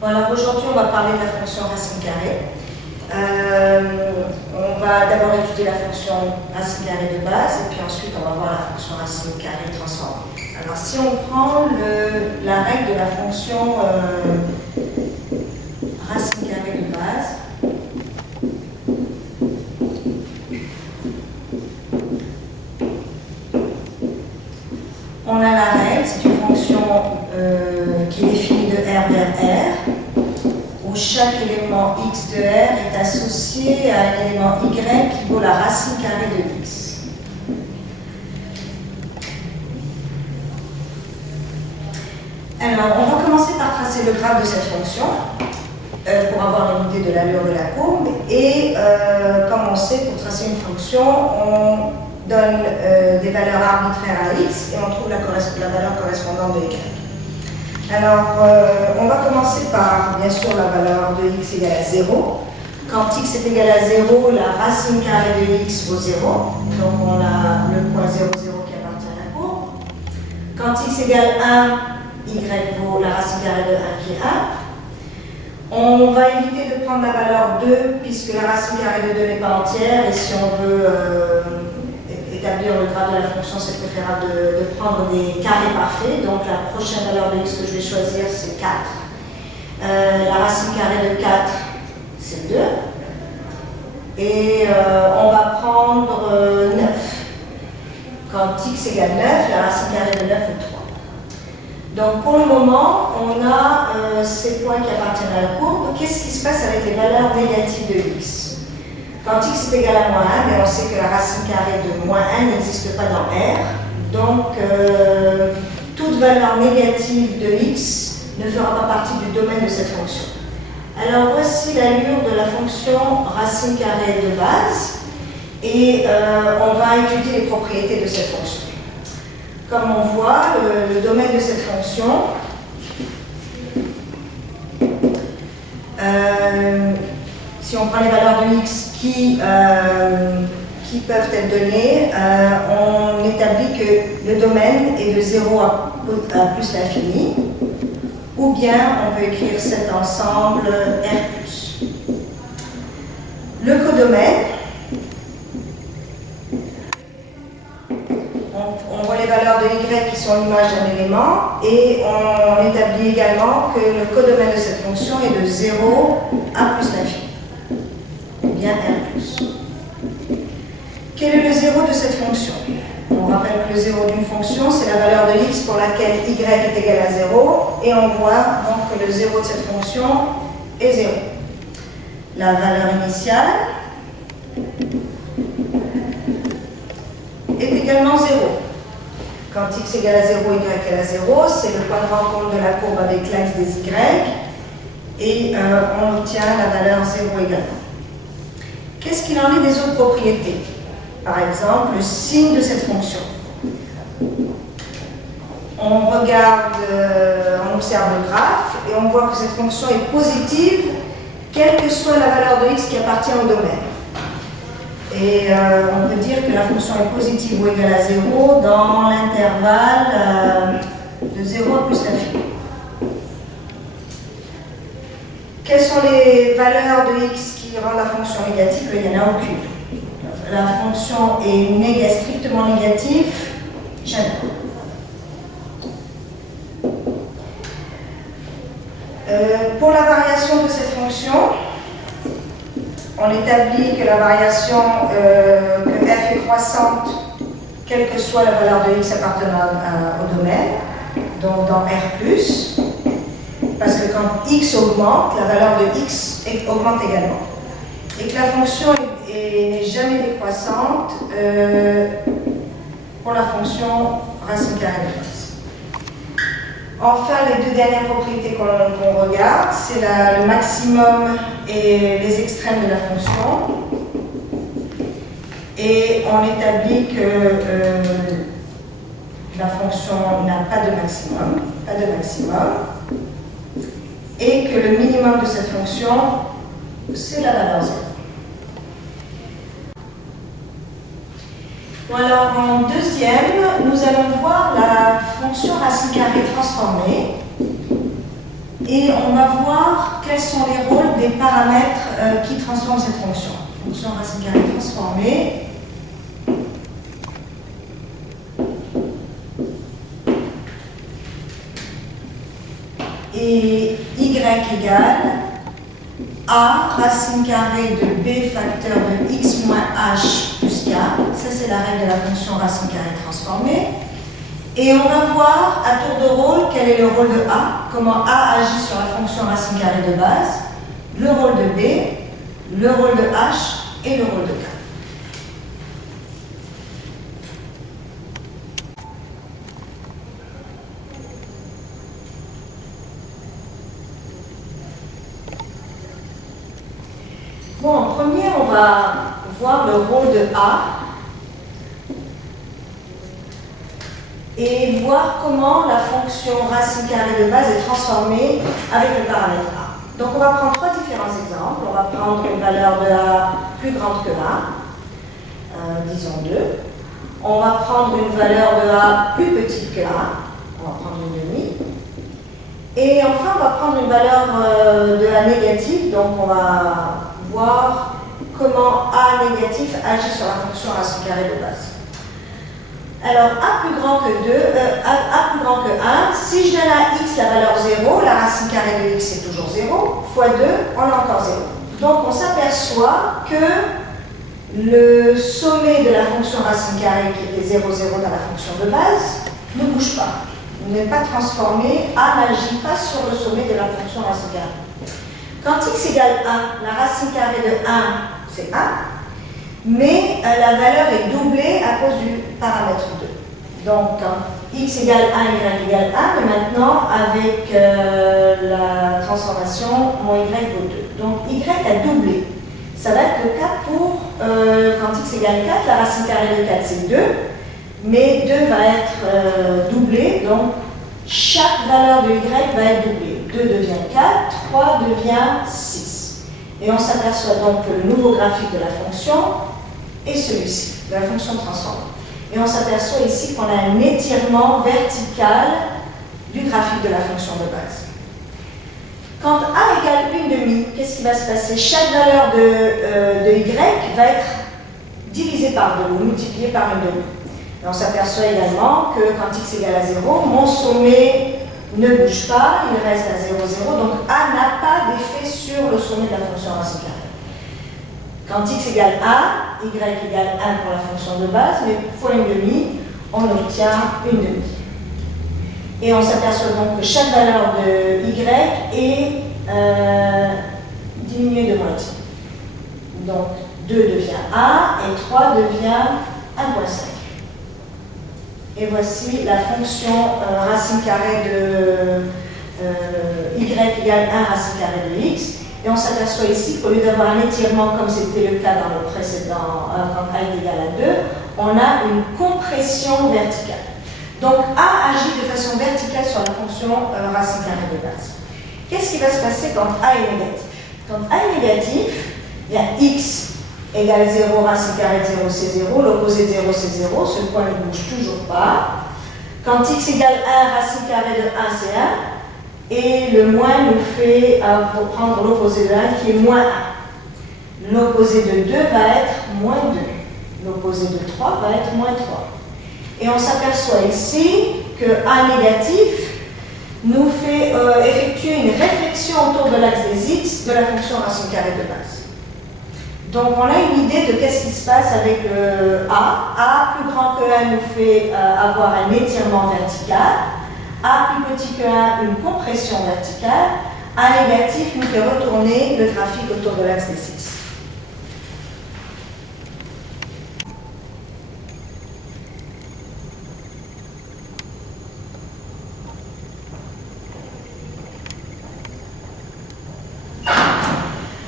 Bon, alors aujourd'hui, on va parler de la fonction racine carrée. On va d'abord étudier la fonction racine carrée de base, et puis ensuite on va voir la fonction racine carrée transformée. Alors si on prend la règle de la fonction racine carrée de base, on a la règle, c'est une fonction qui est définie de R vers R, où chaque élément x de R est associé à un élément y qui vaut la racine carrée de x. Alors, on va commencer par tracer le graphe de cette fonction pour avoir une idée de l'allure de la courbe. Et comme on sait, pour tracer une fonction, on donne des valeurs arbitraires à x et on trouve la valeur correspondante de y. Alors, on va commencer par, bien sûr, la valeur de x égale à 0. Quand x est égal à 0, la racine carrée de x vaut 0. Donc, on a le point 0, 0 qui appartient à la courbe. Quand x égale 1, y vaut la racine carrée de 1 qui est 1. On va éviter de prendre la valeur 2, puisque la racine carrée de 2 n'est pas entière. Et si on veut établir le graphe de la fonction, c'est préférable de prendre des carrés parfaits. Donc la prochaine valeur de x que je vais choisir, c'est 4. La racine carrée de 4, c'est 2. Et on va prendre 9. Quand x égale 9, la racine carrée de 9 est 3. Donc pour le moment, on a ces points qui appartiennent à la courbe. Qu'est-ce qui se passe avec les valeurs négatives de x? Quand x est égal à moins 1, mais on sait que la racine carrée de moins 1 n'existe pas dans R. Donc, toute valeur négative de x ne fera pas partie du domaine de cette fonction. Alors, voici l'allure de la fonction racine carrée de base. Et on va étudier les propriétés de cette fonction. Comme on voit, le domaine de cette fonction si on prend les valeurs de x qui peuvent être données, on établit que le domaine est de 0 à plus l'infini, ou bien on peut écrire cet ensemble R+. Le codomaine, on voit les valeurs de y qui sont l'image d'un élément, et on établit également que le codomaine de cette fonction est de 0 à plus l'infini, ou bien R+. Quel est le 0 de cette fonction? On rappelle que le 0 d'une fonction, c'est la valeur de x pour laquelle y est égal à 0, et on voit donc que le 0 de cette fonction est 0. La valeur initiale est également 0. Quand x égale à 0, y égale à 0, c'est le point de rencontre de la courbe avec l'axe des y, et on obtient la valeur 0 également. Qu'est-ce qu'il en est des autres propriétés? Par exemple, le signe de cette fonction. On regarde, on observe le graphe, et on voit que cette fonction est positive, quelle que soit la valeur de x qui appartient au domaine. Et on peut dire que la fonction est positive ou égale à 0 dans l'intervalle de 0 à plus l'infini. Quelles sont les valeurs de x qui rendent la fonction négative? Il n'y en a aucune. La fonction est strictement négative, jamais. Pour la variation de cette fonction, on établit que la variation, que f est croissante, quelle que soit la valeur de x appartenant au domaine, donc dans R+, parce que quand x augmente, la valeur de x augmente également. Et que la fonction n'est jamais décroissante pour la fonction racine carrée de base. Enfin, les deux dernières propriétés qu'on regarde, c'est le maximum et les extrêmes de la fonction. Et on établit que la fonction n'a pas de maximum, et que le minimum de cette fonction, c'est la valeur 0. Bon, alors en deuxième, nous allons voir la fonction racine carrée transformée Et on va voir quels sont les rôles des paramètres qui transforment cette fonction. Fonction racine carrée transformée. Et y égale a racine carrée de b facteur de x moins h plus k. Ça, c'est la règle de la fonction racine carrée transformée. Et on va voir à tour de rôle quel est le rôle de a, comment a agit sur la fonction racine carrée de base, le rôle de b, le rôle de h et le rôle de k. Bon, en premier, on va voir le rôle de A et voir comment la fonction racine carrée de base est transformée avec le paramètre A. Donc, on va prendre trois différents exemples. On va prendre une valeur de A plus grande que A, disons 2. On va prendre une valeur de A plus petite que A, on va prendre une demi. Et enfin, on va prendre une valeur de A négative, donc on va voir comment A négatif agit sur la fonction racine carrée de base. Alors, A plus grand que 2, A plus grand que 1, si je donne à x la valeur 0, la racine carrée de x est toujours 0, fois 2, on a encore 0. Donc, on s'aperçoit que le sommet de la fonction racine carrée, qui était 0, 0 dans la fonction de base, ne bouge pas. Il n'est pas transformé, A n'agit pas sur le sommet de la fonction racine carrée. Quand x égale 1, la racine carrée de 1, c'est 1, mais la valeur est doublée à cause du paramètre 2. Donc, x égale 1, y égale 1, mais maintenant, avec la transformation, mon y vaut 2. Donc, y a doublé. Ça va être le cas pour, quand x égale 4, la racine carrée de 4, c'est 2, mais 2 va être doublé, donc chaque valeur de y va être doublée. 2 devient 4, 3 devient 6. Et on s'aperçoit donc que le nouveau graphique de la fonction est celui-ci, de la fonction transformée. Et on s'aperçoit ici qu'on a un étirement vertical du graphique de la fonction de base. Quand A égale 1/2, qu'est-ce qui va se passer? Chaque valeur de y va être divisée par 2 ou multipliée par 1/2. Et on s'aperçoit également que quand x égale à 0, mon sommet ne bouge pas, il reste à 0, 0, donc A n'a pas d'effet sur le sommet de la fonction racine carrée. Quand x égale A, y égale 1 pour la fonction de base, mais fois 1/2, on obtient 1/2. Et on s'aperçoit donc que chaque valeur de y est diminuée de moitié. Donc 2 devient A et 3 devient 1,5. Et voici la fonction racine carrée de y égale 1 racine carrée de x. Et on s'aperçoit ici qu'au lieu d'avoir un étirement comme c'était le cas dans le précédent, quand a est égal à 2, on a une compression verticale. Donc A agit de façon verticale sur la fonction racine carrée de base. Qu'est-ce qui va se passer quand A est négatif? Quand A est négatif, il y a x égale 0, racine carrée de 0, c'est 0, l'opposé de 0, c'est 0, ce point ne bouge toujours pas. Quand x égale 1, racine carrée de 1, c'est 1, et le moins nous fait prendre l'opposé de 1 qui est moins 1. L'opposé de 2 va être moins 2. L'opposé de 3 va être moins 3. Et on s'aperçoit ici que A négatif nous fait effectuer une réflexion autour de l'axe des x de la fonction racine carrée de base. Donc on a une idée de qu'est-ce qui se passe avec A. A plus grand que 1 nous fait avoir un étirement vertical. A plus petit que 1, une compression verticale. A négatif nous fait retourner le graphique autour de l'axe des x.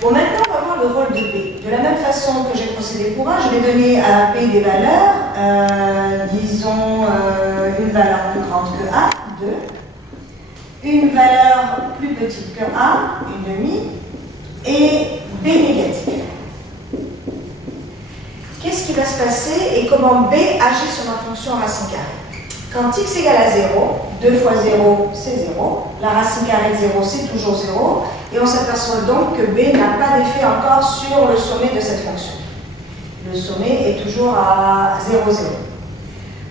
Bon, maintenant, on va voir le rôle de B. De la même façon que j'ai procédé pour A, je vais donner à B des valeurs, disons une valeur plus grande que A, 2, une valeur plus petite que A, 1/2, et B négatif. Qu'est-ce qui va se passer et comment B agit sur ma fonction racine carrée? Quand x égale à 0, 2 fois 0, c'est 0. La racine carrée de 0, c'est toujours 0. Et on s'aperçoit donc que b n'a pas d'effet encore sur le sommet de cette fonction. Le sommet est toujours à 0, 0.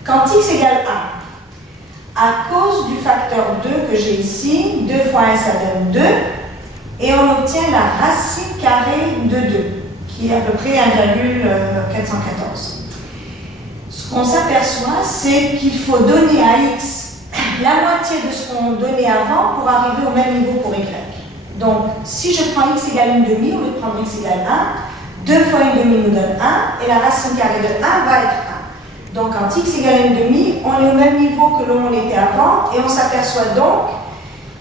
Quand x égale 1, à cause du facteur 2 que j'ai ici, 2 fois 1, ça donne 2. Et on obtient la racine carrée de 2, qui est à peu près 1,414. Ce qu'on s'aperçoit, c'est qu'il faut donner à x la moitié de ce qu'on donnait avant pour arriver au même niveau pour y. Donc, si je prends x égale 1 demi, au lieu de prendre x égale 1, 2 fois 1 demi nous donne 1, et la racine carrée de 1 va être 1. Donc, quand x égale 1 demi, on est au même niveau que l'on était avant, et on s'aperçoit donc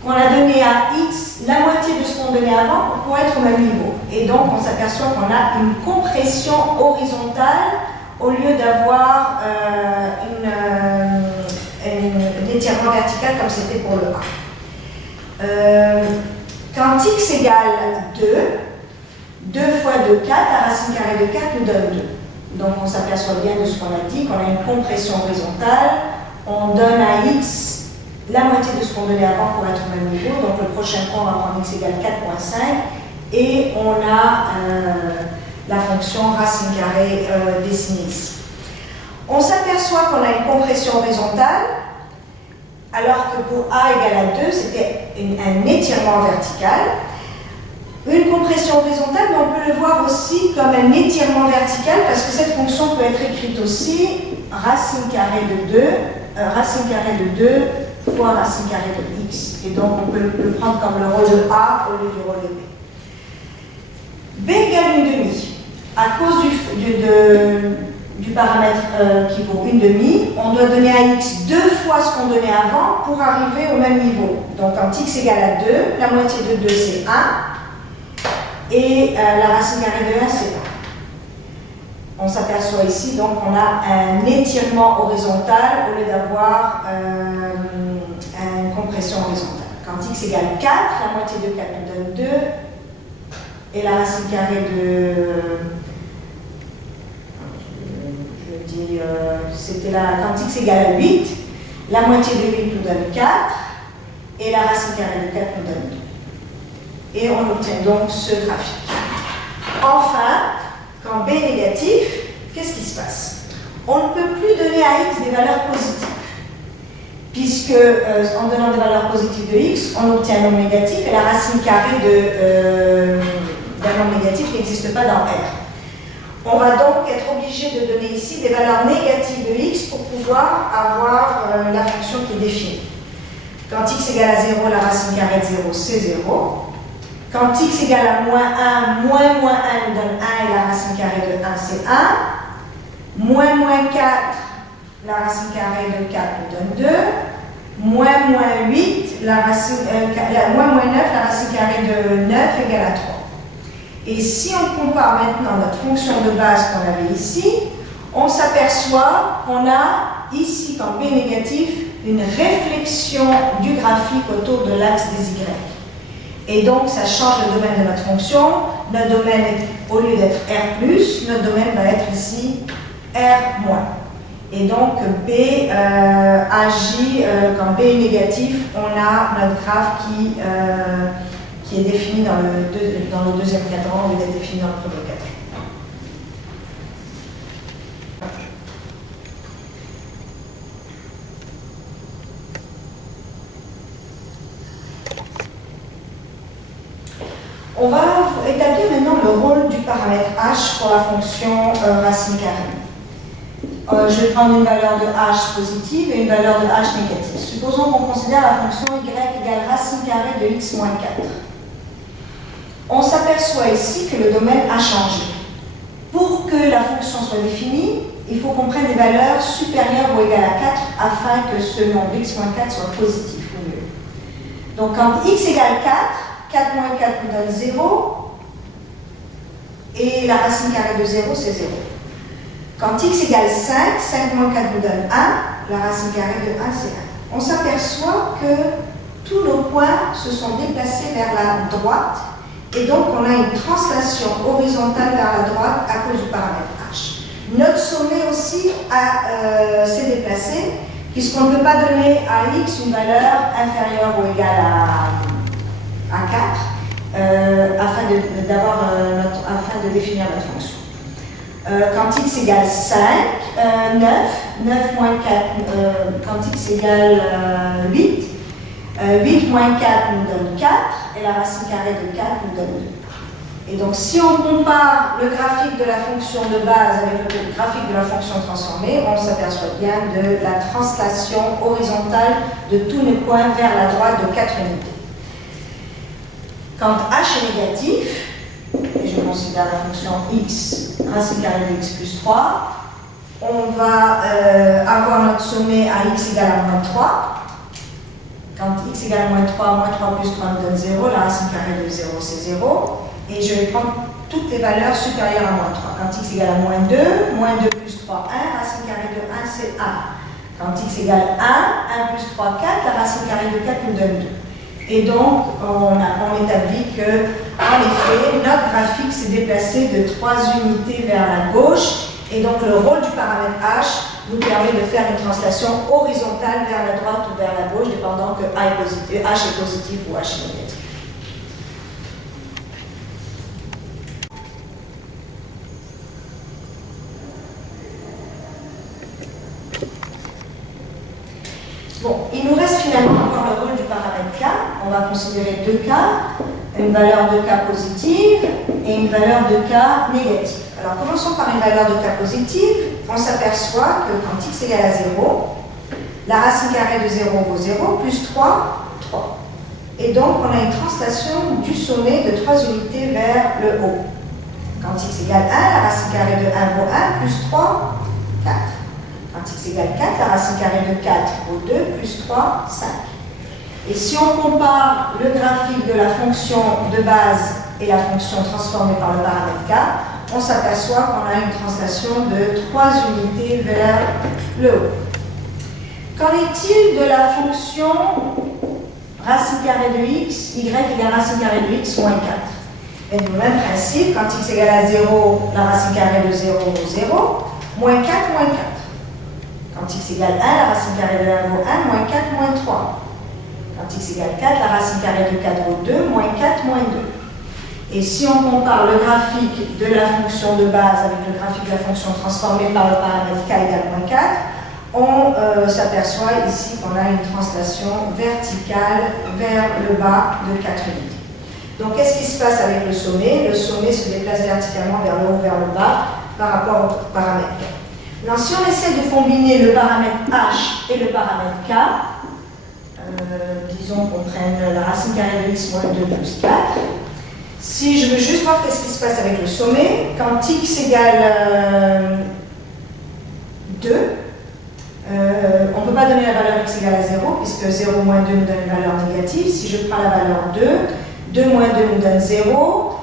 qu'on a donné à x la moitié de ce qu'on donnait avant pour être au même niveau. Et donc, on s'aperçoit qu'on a une compression horizontale au lieu d'avoir un étirement vertical comme c'était pour le A. Quand x égale 2, 2 fois 2, 4, la racine carrée de 4 nous donne 2. Donc on s'aperçoit bien de ce qu'on a dit, qu'on a une compression horizontale, on donne à x la moitié de ce qu'on donnait avant pour être au même niveau. Donc le prochain point, on va prendre x égale 4,5 et on a la fonction racine carrée dessinée ici. On s'aperçoit qu'on a une compression horizontale, alors que pour a égale à 2, c'était un étirement vertical. Une compression horizontale, mais on peut le voir aussi comme un étirement vertical, parce que cette fonction peut être écrite aussi racine carrée de 2 fois racine carrée de x. Et donc on peut le prendre comme le rôle de a au lieu du rôle de b. B égale 1 demi. À cause du paramètre qui vaut 1 demi, on doit donner à x 2 fois ce qu'on donnait avant pour arriver au même niveau. Donc quand x égale à 2, la moitié de 2 c'est 1, et la racine carrée de 1 c'est 1. On s'aperçoit ici donc qu'on a un étirement horizontal au lieu d'avoir une compression horizontale. Quand x égale 4, la moitié de 4 nous donne 2, et la racine carrée de... c'était là, quand x égale à 8, la moitié de 8 nous donne 4, et la racine carrée de 4 nous donne 2. Et on obtient donc ce graphique. Enfin, quand b est négatif, qu'est-ce qui se passe? On ne peut plus donner à x des valeurs positives, puisque en donnant des valeurs positives de x, on obtient un nombre négatif, et la racine carrée d'un nombre négatif n'existe pas dans R. On va donc être obligé de donner ici des valeurs négatives de x pour pouvoir avoir la fonction qui est définie. Quand x égale à 0, la racine carrée de 0, c'est 0. Quand x égale à moins 1, moins 1 nous donne 1 et la racine carrée de 1, c'est 1. Moins 4, la racine carrée de 4 nous donne 2. Moins 8, moins 9, la racine carrée de 9 égale à 3. Et si on compare maintenant notre fonction de base qu'on avait ici, on s'aperçoit qu'on a ici, quand b est négatif, une réflexion du graphique autour de l'axe des y. Et donc ça change le domaine de notre fonction. Notre domaine, au lieu d'être R+, notre domaine va être ici R-. Et donc B agit, quand B est négatif, on a notre graphe qui est défini dans le deuxième cadran, au lieu d'être défini dans le premier cadran. On va établir maintenant le rôle du paramètre h pour la fonction racine carrée. Je vais prendre une valeur de h positive et une valeur de h négative. Supposons qu'on considère la fonction y égale racine carrée de x moins 4. On s'aperçoit ici que le domaine a changé. Pour que la fonction soit définie, il faut qu'on prenne des valeurs supérieures ou égales à 4 afin que ce nombre x moins 4 soit positif ou mieux. Donc quand x égale 4, 4 moins 4 nous donne 0, et la racine carrée de 0, c'est 0. Quand x égale 5, 5 moins 4 nous donne 1, la racine carrée de 1, c'est 1. On s'aperçoit que tous nos points se sont déplacés vers la droite, et donc on a une translation horizontale vers la droite à cause du paramètre h. Notre sommet aussi s'est déplacé, puisqu'on ne peut pas donner à x une valeur inférieure ou égale à 4 afin de définir notre fonction. Quand x égale 5, 9 moins 4, quand x égale 8, 8 moins 4 nous donne 4, et la racine carrée de 4 nous donne 2. Et donc, si on compare le graphique de la fonction de base avec le graphique de la fonction transformée, on s'aperçoit bien de la translation horizontale de tous les points vers la droite de 4 unités. Quand h est négatif, et je considère la fonction x, racine carrée de x plus 3, on va avoir notre sommet à x égale à moins 3. Quand x égale à moins 3 plus 3 nous donne 0, la racine carrée de 0 c'est 0. Et je vais prendre toutes les valeurs supérieures à moins 3. Quand x égale à moins 2 plus 3, 1, racine carrée de 1 c'est 1. Quand x égale 1 plus 3, 4, la racine carrée de 4 nous donne 2. Et donc, on établit que, en effet, notre graphique s'est déplacé de 3 unités vers la gauche, et donc le rôle du paramètre h nous permet de faire une translation horizontale vers la droite ou vers la gauche, dépendant que h est positif ou h est négatif. Bon, il nous reste finalement encore le rôle du paramètre k. On va considérer deux cas, une valeur de k positive et une valeur de k négative. Alors commençons par une valeur de k positive. On s'aperçoit que quand x égale à 0, la racine carrée de 0 vaut 0, plus 3, 3. Et donc on a une translation du sommet de 3 unités vers le haut. Quand x égale 1, la racine carrée de 1 vaut 1, plus 3, 4. Quand x égale 4, la racine carrée de 4 vaut 2, plus 3, 5. Et si on compare le graphique de la fonction de base et la fonction transformée par le paramètre k, on s'aperçoit qu'on a une translation de 3 unités vers le haut. Qu'en est-il de la fonction racine carrée de x, y égale racine carrée de x moins 4? Et le même principe, quand x égale à 0, la racine carrée de 0 vaut 0, moins 4, moins 4. Quand x égale 1, la racine carrée de 1 vaut 1, moins 4, moins 3. Quand x égale 4, la racine carrée de 4 vaut 2, moins 4, moins 2. Et si on compare le graphique de la fonction de base avec le graphique de la fonction transformée par le paramètre k égale moins 4, on s'aperçoit ici qu'on a une translation verticale vers le bas de 4 unités. Donc qu'est-ce qui se passe avec le sommet? Le sommet se déplace verticalement vers le haut, vers le bas par rapport au paramètre k. Alors, si on essaie de combiner le paramètre h et le paramètre k, disons qu'on prenne la racine carrée de x moins 2 plus 4. Si je veux juste voir qu'est-ce qui se passe avec le sommet, quand x égale 2, on ne peut pas donner la valeur x égale à 0, puisque 0 moins 2 nous donne une valeur négative. Si je prends la valeur 2, 2 moins 2 nous donne 0.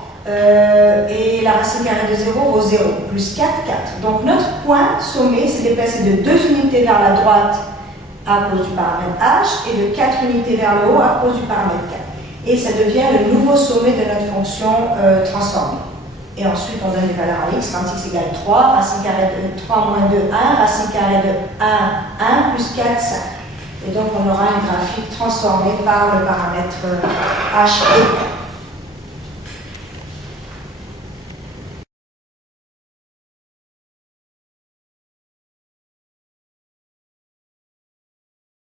Et la racine carrée de 0 vaut 0, plus 4, 4. Donc notre point sommet s'est déplacé de 2 unités vers la droite à cause du paramètre h et de 4 unités vers le haut à cause du paramètre k. Et ça devient le nouveau sommet de notre fonction transformée. Et ensuite on donne les valeurs à x, quand x égale 3, racine carrée de 3 moins 2, 1, racine carrée de 1, 1, plus 4, 5. Et donc on aura un graphique transformé par le paramètre h et k.